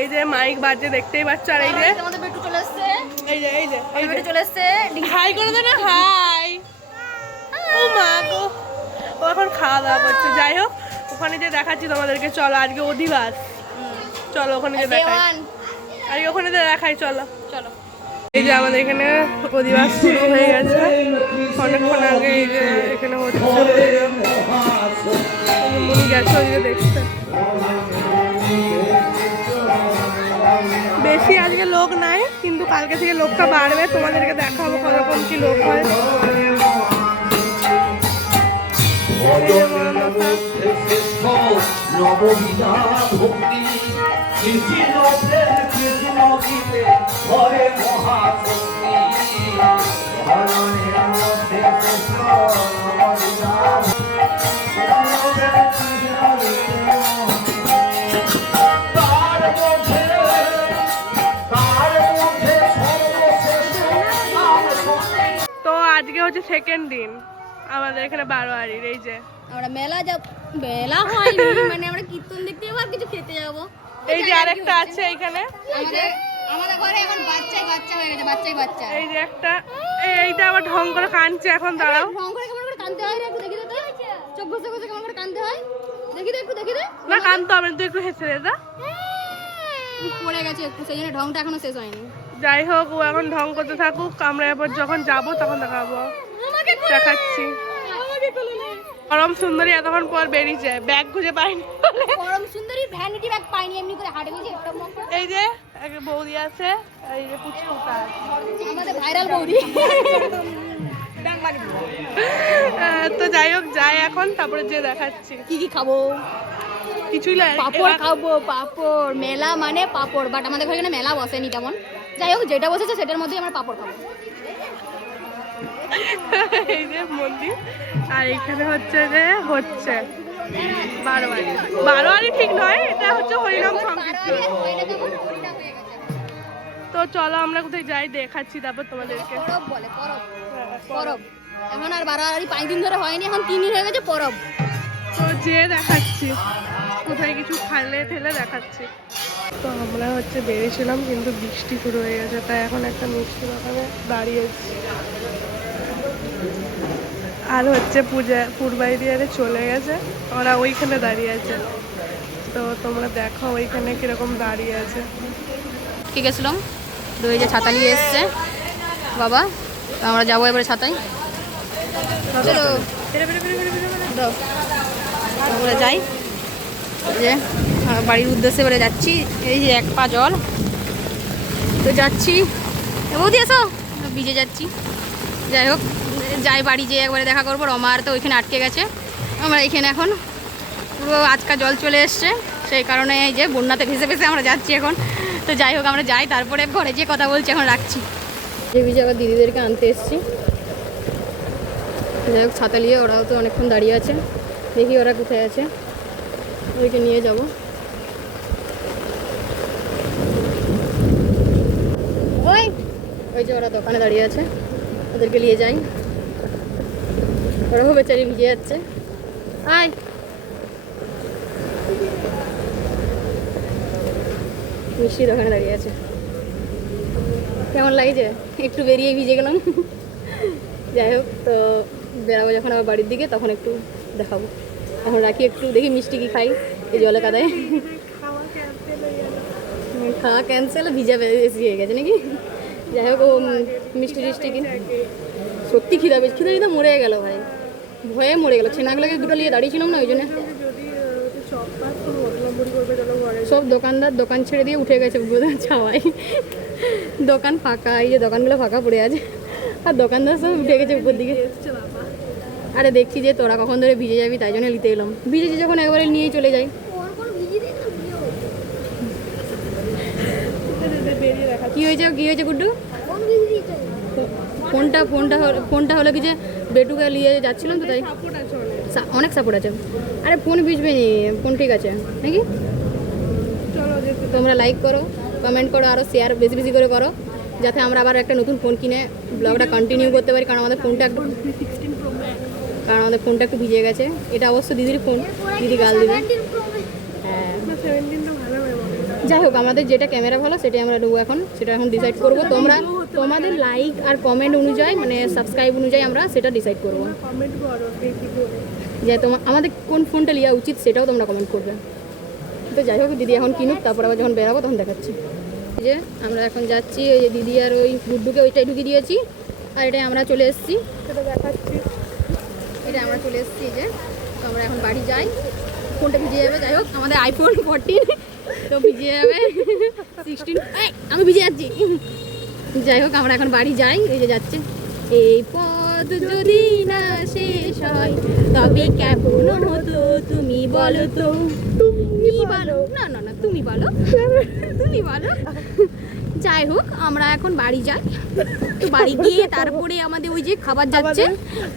এই যে মাইক বাজে দেখতেই পাচ্ছ, আর এই যে আমাদের বেটু চলে এসেছে, এই যে এই যে এই বেটু চলে এসেছে। হাই করে দে না, হাই। ও মা গো, ও এখন খাওয়া দাওয়া করছে। যাই হোক, ওখানে যে দেখাচ্ছি তোমাদেরকে, চলো আজকে অধিবাস, চলো ওখানে যে দেখাই, আজকে ওখানে যে দেখাই, চলো চলো। এই যে আমাদের এখানে অধিবাস শুরু হয়ে গেছে অনেকক্ষণ আগে। এই যে এখানে হচ্ছে গেছে ওইদিকে দেখছে। বেশি আজকে লোক নাই, কিন্তু কালকে থেকে লোকটা বাড়বে, তোমাদেরকে দেখাবো কতরকম কি লোক হয়। তো আজকে হচ্ছে সেকেন্ড দিন আমাদের এখানে বারোয়ারির। এই যে আমরা মেলা যাব, মেলা হয়নি মানে আমরা কীর্তন দেখতে যাবো আর কিছু খেতে যাবো। এই যে আরেকটা আছে এইখানে, আমাদের ঘরে এখন বাচ্চাই বাচ্চা হয়ে গেছে, বাচ্চাই বাচ্চা। এই যে একটা, এইটা আবার ঢং করে কাঁদছে এখন, দাঁড়াও। ঢং করে কেমন করে কাঁদতে হয় রে, একটু দেখি দে তো, চোখ ঘষে ঘষে কেমন করে কাঁদতে হয়, দেখি দে একটু, দেখি দে। না কাঁদতো, আমি তুই একটু হেসে দে। পড়ে গেছে একটু, সেই জন্য ঢংটা এখনো শেষ হয়নি। যাই হোক, ও এখন ঢং করতে থাকুক, আমরা এবার যখন যাবো তখন দেখাবো, দেখাচ্ছি। পরম সুন্দরী এতক্ষণ পর বেরিয়েছে, ব্যাগ খুঁজে পাইনি। পরম সুন্দরী ভ্যানিটি ব্যাগ পাইনি, এমনি করে হাঁটে গেছে একটা। এই যে একটা বৌদি আছে, এই যে পুচকুটা আমাদের ভাইরাল বৌদি। তো যাই হোক, যাই এখন, তারপরে যে দেখাচ্ছি কি কি খাবো। কিছুই নাই, পাপড় খাবো, পাপড়। মেলা মানে পাপড়, বাট আমাদের ঘরে এখানে মেলা বসেনি তেমন। যাই হোক, যেটা বসেছে সেটার মধ্যেই আমরা পাপড় খাবো। এই যে মন্দির, আর এখানে হচ্ছে যে বারোয়ারি। বারোয়ারি ঠিক নয়, এটা হচ্ছে হরিনাম সংকীর্তন। তো চলো আমরা কোথায় যাই দেখাচ্ছি, তারপর তোমাদেরকে। পরব বলে, পরব, পরব। এখন আর বারোয়ারি 5 দিন ধরে হয়নি, এখন 3 দিন হয়ে গেছে পরব। তো যে দেখাচ্ছি কোথায় কিছু খাইলে ঠেলে দেখাচ্ছি। তো আমরা হচ্ছে বেরিয়েছিলাম, কিন্তু বৃষ্টি শুরু হয়ে গেছে, তাই এখন একটা মিষ্টি দোকানে দাঁড়িয়েছি। আর হচ্ছে পূর্বাইদিয়ারে চলে গেছে, ওরা ওইখানে দাঁড়িয়ে আছে। তো তোমরা দেখো ওইখানে কিরকম দাঁড়িয়ে আছে। ঠিক গেছিলাম, দুই যে ছাতা নিয়ে এসছে বাবা, আমরা যাবো এবারে ছাতায়। চলো আমরা যাই, যে বাড়ির উদ্দেশ্যে এবারে যাচ্ছি। এই যে 1 পা জল, তো যাচ্ছি। বৌদি এসো, ভিজে যাচ্ছি। যাই হোক, যাই বাড়ি যেয়ে একবারে দেখা করবো। রমার তো ওইখানে আটকে গেছে, আমরা এখানে এখন পুরো আজকা জল চলে এসছে, সেই কারণে এই যে বন্যাতে ভেসে ভেসে আমরা যাচ্ছি এখন। তো যাই হোক, আমরা যাই, তারপরে ঘরে যেয়ে কথা বলছি, এখন রাখছি। যে ভিজে আবার দিদিদেরকে আনতে এসছি। যাই হোক, ছাতা নিয়ে ওরাও তো অনেকক্ষণ দাঁড়িয়ে আছে, দেখি ওরা কোথায় আছে, ওদেরকে নিয়ে যাব। ওই যে ওরা দোকানে দাঁড়িয়ে আছে, ওদেরকে নিয়ে যাই। ওরাও বেচারি ভিজে যাচ্ছে। আয়, মিষ্টি দোকানে দাঁড়িয়ে আছে। কেমন লাগছে, একটু বেরিয়ে ভিজে গেলাম। যাই হোক, তো বেরাবো যখন আবার বাড়ির দিকে, তখন একটু দেখাবো। এখন রাখি, একটু দেখি মিষ্টি কি খাই এই জলে কাদায়। খাওয়া ক্যান্সেল, ভিজা বেশি হয়ে গেছে নাকি। যাই হোক, ও মিষ্টি টিষ্টি কি সত্যি খিদা বেশি, খিদা মরে গেল ভাই, ভয়ে মরে গেল। ছেনাগুলোকে দুটো নিয়ে দাঁড়িয়েছিলাম না, ওই জন্য সব দোকানদার দোকান ছেড়ে দিয়ে উঠে গেছে ছাওয়ায়। দোকান ফাঁকা, এই যে দোকানগুলো ফাঁকা পড়ে আছে, আর দোকানদার সব উঠে গেছে উপর দিকে। আরে দেখছি যে তোরা কখন ধরে ভিজে যাবি, তাই জন্য নিতে এলাম। ভিজেছি যখন একবারে নিয়েই চলে যাই। কি হয়েছে গুড্ডু? ফোনটা হলো কি যে বেটুকে নিয়ে যাচ্ছিলাম, তো তাই অনেক সাপোর্ট আছে। আরে ফোন ভিজবে নি, ফোন ঠিক আছে নাকি। তোমরা লাইক করো, কমেন্ট করো, আরও শেয়ার বেশি বেশি করে করো, যাতে আমরা আবার একটা নতুন ফোন কিনে ব্লগটা কন্টিনিউ করতে পারি। কারণ আমাদের ফোনটা একটু ভিজে গেছে। এটা অবশ্য দিদির ফোন, দিদি গাল দিবে। হ্যাঁ, যাই হোক আমাদের যেটা ক্যামেরা ভালো সেটাই আমরা নেবো এখন, সেটা এখন ডিসাইড করবো। তোমাদের লাইক আর কমেন্ট অনুযায়ী মানে সাবস্ক্রাইব অনুযায়ী আমরা সেটা ডিসাইড করবো কমেন্ট করো দেখি করে। যে আমাদের কোন ফোনটা নেওয়া উচিত সেটাও তোমরা কমেন্ট করবে। তো যাই হোক দিদি এখন কিনুক, তারপর আবার যখন বেরাবো তখন দেখাচ্ছি। এই যে আমরা এখন যাচ্ছি, ওই যে দিদি আর ওই গুড্ডুকে ওইটাই ঢুকিয়ে দিয়েছি, আর এটাই আমরা চলে এসেছি, সেটা দেখাচ্ছি। এটা আমরা চলে এসেছি। যে তো আমরা এখন বাড়ি যাই, ফোনটা ভিজে যাবে। যাই হোক আমাদের আইফোন 14 তো ভিজে যাবে 16, আমি ভিজে যাচ্ছি। যাই হোক আমরা এখন বাড়ি যাই, এই যে যাচ্ছে। এই পথ যদি না শেষ হয় তবে কেমন হতো তুমি বলো তো, তুমি বলো, না না না তুমি বলো, তুমি বলো। যাই হোক আমরা এখন বাড়ি যাই, তো বাড়ি গিয়ে তারপরে আমাদের ওই যে খাবার যাচ্ছে,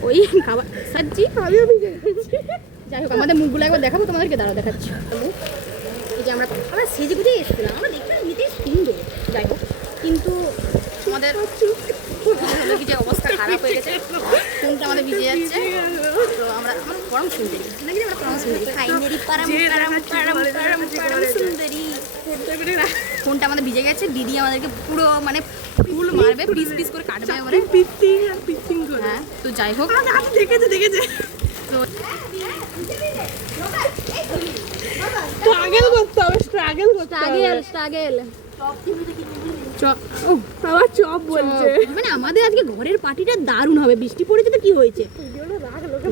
ওই খাবার সাজি আমিও ভিজে গেছি। যাই হোক আমাদের মুখগুলো একবার দেখাবো তোমাদেরকে, দাঁড়াও দেখাচ্ছি। এই যে আমরা সেজে গুজে এসেছিলাম, আমরা দেখতে নিতে সুন্দর। যাই হোক কিন্তু আমাদের হলো কি যে অবস্থা খারাপ হয়ে গেছে, ফোনটা আমাদের ভিজে যাচ্ছে। তো আমরা গরম সুন্দরী নাকি, আমরা গরম সুন্দরী খাইনেরি পারাম সুন্দরী। ফোনটা আমাদের ভিজে গেছে, দিদি আমাদেরকে পুরো মানে ফুল মারবে, পিস পিস করে কাটবে এবারে। পিচিং করে। হ্যাঁ তো যাই হোক দেখেছে তো স্ট্রাগল করতে হবে, স্ট্রাগল করতে হবে। স্ট্রাগেল আবার চপ বলছে। মানে আমাদের আজকে ঘরের পার্টিটা দারুণ হবে, বৃষ্টি পড়েছে তো কি হয়েছে,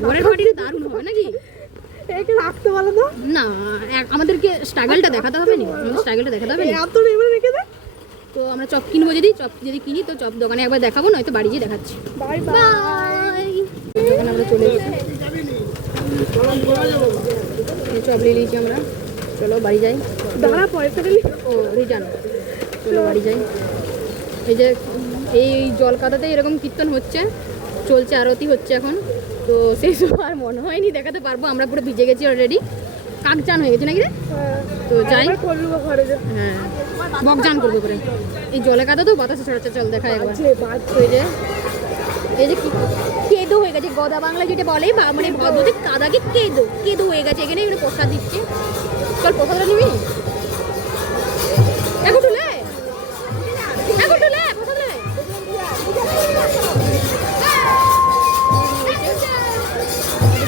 ঘরের পার্টিটা দারুণ হবে নাকি? একে রাখতে বলো তো। না আমাদেরকে স্ট্রাগলটা দেখাতে হবে না, স্ট্রাগলটা দেখাতে হবে না। এত এবারে রেখে দে। তো আমরা চপ কিনবো, চপ যদি কিনি তো চপ দোকানে একবার দেখাবো, নয়তো বাড়ি গিয়ে দেখাচ্ছি। Bye bye. দোকানে আমরা চলে এসেছি, চপ নিয়ে নিয়েছি আমরা। চলো বাড়ি যাই। দাঁড়া পয়সা দিলি। ও রিটার্ন, চলো বাড়ি যাই। এই যে এই জল কাদাতে এরকম কীর্তন হচ্ছে, চলছে, আরতি হচ্ছে এখন। তো সেই সময় আর মনে হয়নি দেখাতে পারবো, আমরা পুরো ভিজে গেছি অলরেডি, কাকজান হয়ে গেছে নাকি রে। তো যাই, হ্যাঁ বকজান করবো করে, এই জলে কাদা তো বাতাসে ছড়াচ্ছে। চল দেখা একবার। এই যে কি কেদো হয়ে গেছে, গদা বাংলা যেটা বলে, বা মানে ভদ্রতে কাদাকে কেদো কেদো হয়ে গেছে। এখানে এখানে প্রসাদ দিচ্ছে, চল প্রসাদটা নিবি। এখন তুলে এখন তুলে প্রসাদ লে।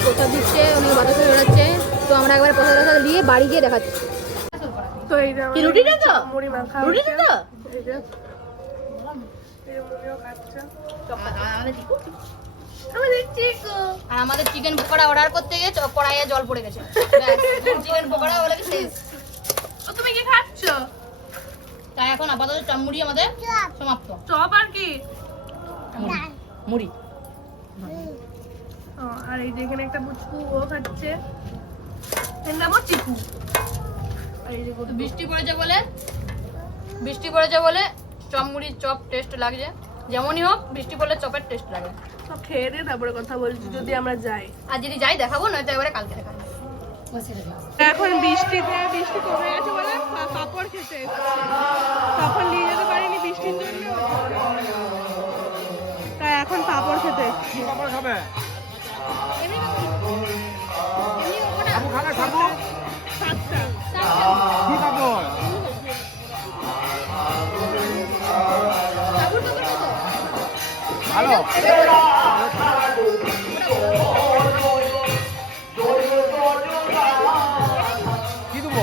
প্রসাদ দিচ্ছে, অনেক বাতাসে ছড়াচ্ছে। তো আমরা একবার প্রসাদ টসাদ দিয়ে বাড়ি গিয়ে দেখাচ্ছি। তো এই যে কি রুটিটা তো? মুড়ি মাখা রুটিটা তো? এই যে মুড়িও খাচ্ছে। আর আমাদের চিকেন পকোড়া অর্ডার করতে গিয়ে কড়াইয়ে জল পড়ে গেছে, চিকেন পকোড়া বলে কি শেষ। তুমি কি খাচ্ছ? তাই এখন আপাতত চামড়ি আমাদের সমাপ্ত। চপ আর কি? মুড়ি। আর এই যে এখানে একটা বুচকু, ও খাচ্ছে। এর নামও চিকু। আর এই যে তো বৃষ্টি পড়েছে বলে চপমুড়ির চপ টেস্ট লাগছে। যেমনই হোক বৃষ্টি পড়লে চপের টেস্ট লাগে। সব খেয়ে দিয়ে তারপরে কথা বলছি, যদি আমরা যাই। আর যদি যাই দেখাবো, নয়তো এবারে কালকে দেখাবো। এখন বৃষ্টি কমে গেছে বলে পাপড় খেতে এসেছি। তখন নিয়ে যেতে পারিনি বৃষ্টির জন্য, তাই এখন পাপড় খেতে এসেছি। সাতটা। ভালো কি দেবো?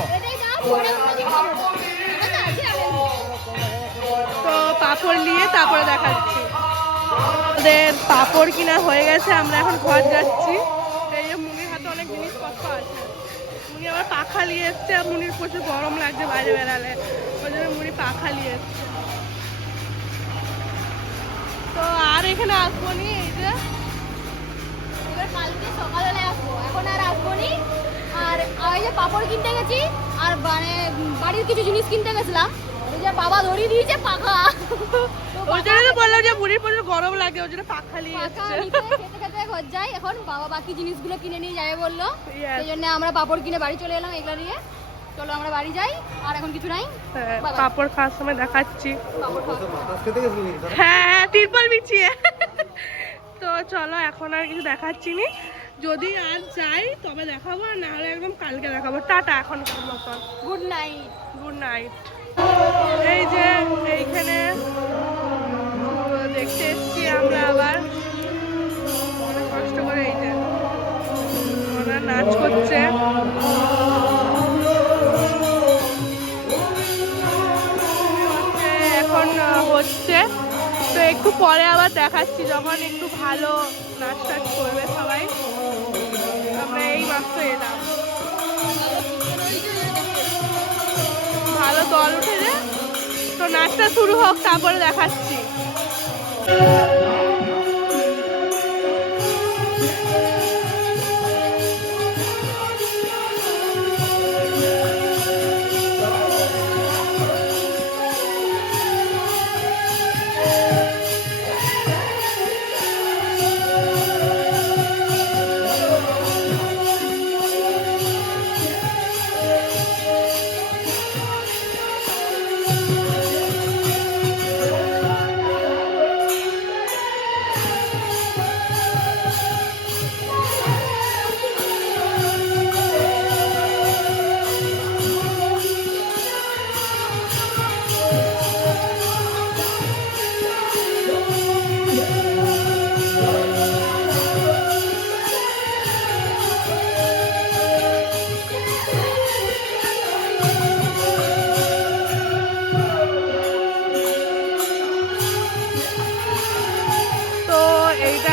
তো পাপড় নিয়ে তারপরে দেখাচ্ছি। ওদের পাপড় কিনা হয়ে গেছে, আমরা এখন ঘর যাচ্ছি। এই যে মুনির হাতে অনেক জিনিসপত্র আছে। মুনি আবার পাখা নিয়ে এসছে, আর মুনির প্রচুর গরম লাগছে বাইরে বেড়ালে, ওই জন্য মুনি পাখা নিয়ে এসছে। তো আর এখানে আসবো নি, এই যে এবার কালকে সকালে আসবো, এখন আর আসবো নি। আর এই যে পাপড় কিনতে গেছি, আর মানে বাড়ির কিছু জিনিস কিনতে গেছিলাম, এই যে বাবা ধরিয়ে দিয়েছে পাখা। ওই জন্য তো বললাম যে মুনির প্রচুর গরম লাগে, ওই জন্য পাখা নিয়ে এসছে। খেতে ঘর যাই, এখন বাবা বাকি জিনিসগুলো কিনে নিয়ে যাবে বললো, Yes. সেই জন্য আমরা পাপড় কিনে বাড়ি চলে এলাম এগুলো নিয়ে। চলো আমরা বাড়ি যাই, আর এখন কিছু নাই। হ্যাঁ, পাপড় খাওয়ার সময় দেখাচ্ছি। পাপড় খাওয়া। হ্যাঁ তিরপল বিছিয়ে। তো চলো এখন আর কিছু দেখাচ্ছি নি, যদি আর যাই তবে দেখাবো, আর না হলে একদম কালকে দেখাবো। টাটা এখন মতন, গুড নাইট। Good night. এই যে এইখানে দেখতে এসছি আমরা আবার অনেক কষ্ট করে। এই যে ওনারা নাচ করছে। এখন হচ্ছে তো একটু পরে আবার দেখাচ্ছি যখন একটু ভালো নাচ টাচ করবে সবাই। আমরা এই মাত্র এলাম, ভালো দল উঠেছে তো নাচটা শুরু হোক তারপরে দেখাচ্ছি।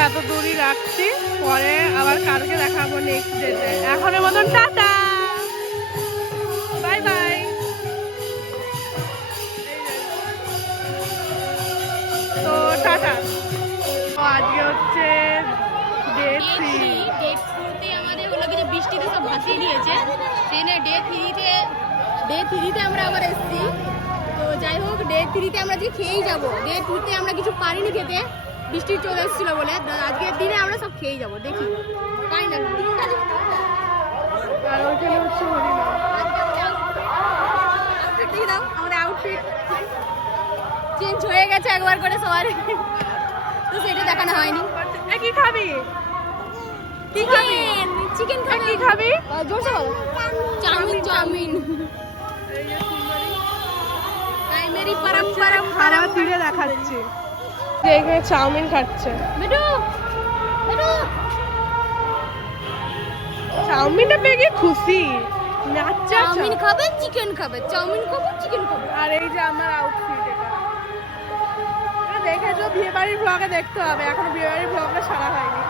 এত দূরই রাখছি, পরে আবার কালকে দেখাবো নেক্সট ডেতে। এখনের মতন টাটা, বাই বাই। তো টাটা। আজকে হচ্ছে ডে 3। ডে 2তে আমাদের হলো কি যে বৃষ্টিতে সব ভাসিয়ে দিয়েছে, সেই জন্য ডে 3তে আমরা আবার এসেছি। তো যাই হোক, ডে 3তে আমরা যে খেয়েই যাবো। ডে 2তে আমরা কিছু পারিনি খেতে, বৃষ্টি চলে এসেছিল বলে। আজকের দিনে আমরা সব খেয়ে যাবো, দেখি তাই না। আর ওইখানে হচ্ছে হরিণা। আমাদের আউটফিট চেঞ্জ হয়ে গেছে একবার করে সবার, তো সেটা দেখানো হয়নি। কি খাবি? কি খাবি? চিকেন খাবি? কি খাবি? জোরসে বলো। চাউমিন। এই যে সুন্দরী তাই মেরি পরম্পরা খাওয়া দিলে দেখাচ্ছি যে এখানে চাউমিন খাচ্ছে। বেটু চাউমিনটা পেয়ে গিয়ে খুশি নাচছে। চাউমিন খাবে, চিকেন খাবে, চাউমিন খাবে, চিকেন খাবে। আর এই যে আমার আউটফিট, এটা দেখেছো বিয়ে বাড়ির ব্লগে দেখতে হবে, এখন বিয়ে বাড়ির ব্লগটা সারা হয়নি।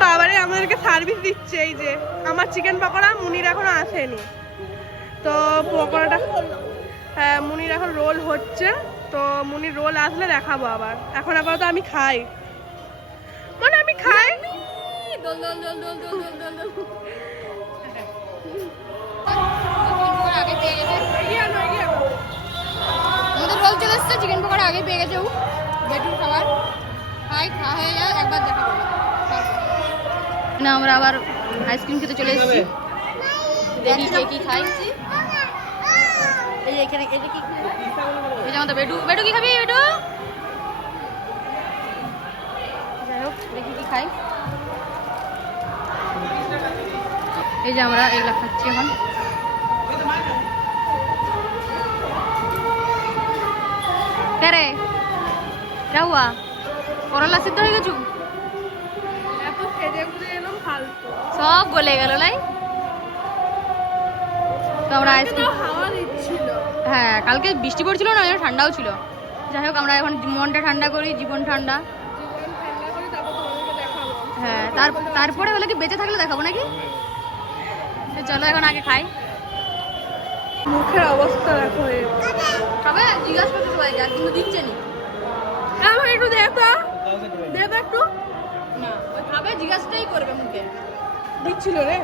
বাবারে আমাদেরকে সার্ভিস দিচ্ছে। এই যে আমার চিকেন পকোড়া, মুনির এখনো আসেনি। তো পকোড়াটা, হ্যাঁ মুনির এখন রোল হচ্ছে, তো মুনির রোল আসলে দেখাবো আবার। এখন আপাতত আমি খাই, মানে আমি খাই। দোল আগে পেয়ে গেছে, আমাদের রোল চলে এসছে, চিকেন পকোড়া আগে পেয়ে গেছে। বেটুর খাবার খাওয়া হয়ে যায়, একবার দেখাবো না। আমরা আবার আইসক্রিম খেতে চলে এসেছি, দেখি কে কি খাই। এই যে এখানে এটা কি, এই যে আমাদের বেটু কি খাবি? বেটু যাই হোক, দেখি কি খাই। এই যে আমরা এগুলা খাচ্ছি এখন। কে क्या हुआ? করলা সিদ্ধ হয়ে গেছু? এত খেজে খুঁজে এলাম ফালতু, সব গলে গেল লাই। তো আমরা আইসক্রিম, হাওয়া দিচ্ছিল। হ্যাঁ কালকে বৃষ্টি পড়ছিল না, ঠান্ডাও ছিল। যাই হোক, আমরা এখন মনটা ঠান্ডা করি, জীবন ঠান্ডা। হ্যাঁ তারপরে হলে কি বেঁচে থাকলে দেখাবো নাকি। চলো এখন আগে খাই। মুখের অবস্থা দেখো। খাবে? জিজ্ঞাসা করতে সবাইকে, আর কিন্তু দিচ্ছে নি। আমার একটু দেখো, দেব একটু। না ওই খাবে, জিজ্ঞাসাটাই করবে মুখে। দিচ্ছিল রে।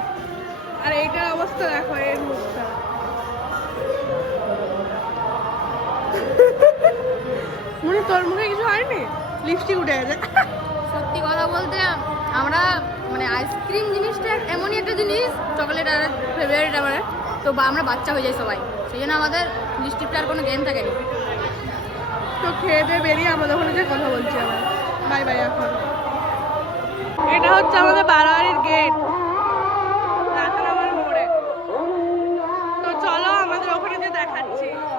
আর এইটার অবস্থা দেখো, এর মুখটা। মনে তোর মুখে কিছু হয়নি? লিপস্টিক উঠে গেছে। সত্যি কথা বলতে আমরা মানে আইসক্রিম জিনিসটা এমনই একটা জিনিস, চকলেট আর ফেভারিট আমার, তো আমরা বাচ্চা হয়ে যাই সবাই, সেই জন্য আমাদের লিপস্টিকটা আর কোনো গেম থাকেনি। তো খেয়ে দিয়ে বেরিয়ে আমাদের ওখানে যে কথা বলছি আবার। Bye bye. এখন এটা হচ্ছে আমাদের বারোয়ারির গেট, রাখার আমার মোড়ে। তো চলো আমাদের যাচ্ছি